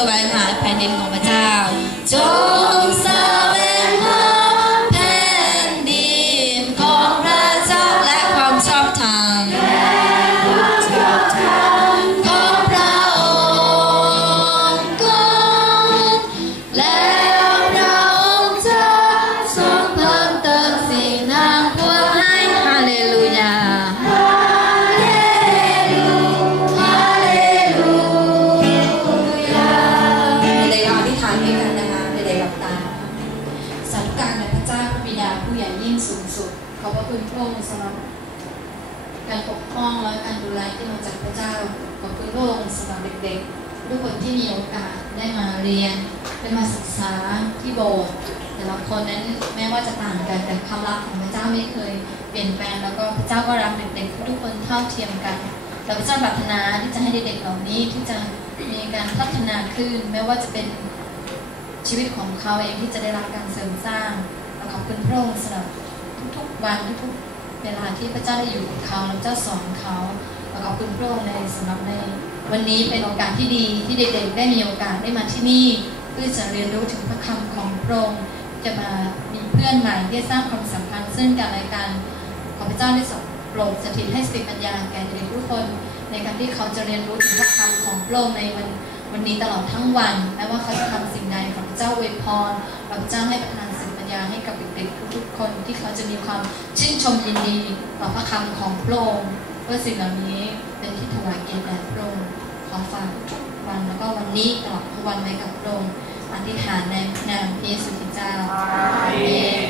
แสว ยิ่งสูงสุด ขอบพระคุณพระองค์สำหรับการปกป้องและการดูแลที่มาจากพระเจ้าขอบคุณพระองค์สำหรับเด็กๆทุกคนที่มีโอกาสได้มาเรียน ได้มาศึกษาที่โบสถ์แต่ละคนนั้นแม้ว่าจะต่างกันแต่ความรักของพระเจ้าไม่เคยเปลี่ยนแปลงแล้วก็พระเจ้าก็รักเด็กๆทุกคนเท่าเทียมกันแต่พระเจ้าปรารถนาที่จะให้เด็กๆเหล่านี้ที่จะมีการพัฒนาขึ้นไม่ว่าจะเป็นชีวิตของเขาเองที่จะได้รับการเสริมสร้าง ราขอบคุณพระองค์สำหรับทุกๆวันทุกๆเวลาที่พระเจ้าได้อยู่กับเขาแล้วพระเจ้าสอนเขาเราขอบคุณพระองค์ในสำหรับในวันนี้เป็นโอกาสที่ดีที่เด็กๆได้มีโอกาสได้มาที่นี่ เพื่อจะเรียนรู้ถึงพระคำของพระองค์จะมามีเพื่อนใหม่ที่สร้างความสัมพันธ์ซึ่งกันและกันขอพระเจ้าได้ทรงโปรดสถิตให้สติปัญญาแก่เด็กทุกคน ในการที่เขาจะเรียนรู้ถึงพระคำของพระองค์ในวันวันนี้ตลอดทั้งวันแม้ว่าเขาจะทำสิ่งใดขอพระเจ้าอวยพรขอพระเจ้าให้ประทาน ญาให้กับเด็กๆทุกๆคนที่เขาจะมีความชื่นชมยินดีต่อพระคำของพระองค์เมื่อสิ่งเหล่านี้เป็นที่ถวายเกียรติแด่พระองค์ขอฝากทุกวันแล้วก็วันนี้ตลอดทุกวันไว้กับพระองค์อธิษฐานในนามพระเยซูคริสต์เจ้าอาเมน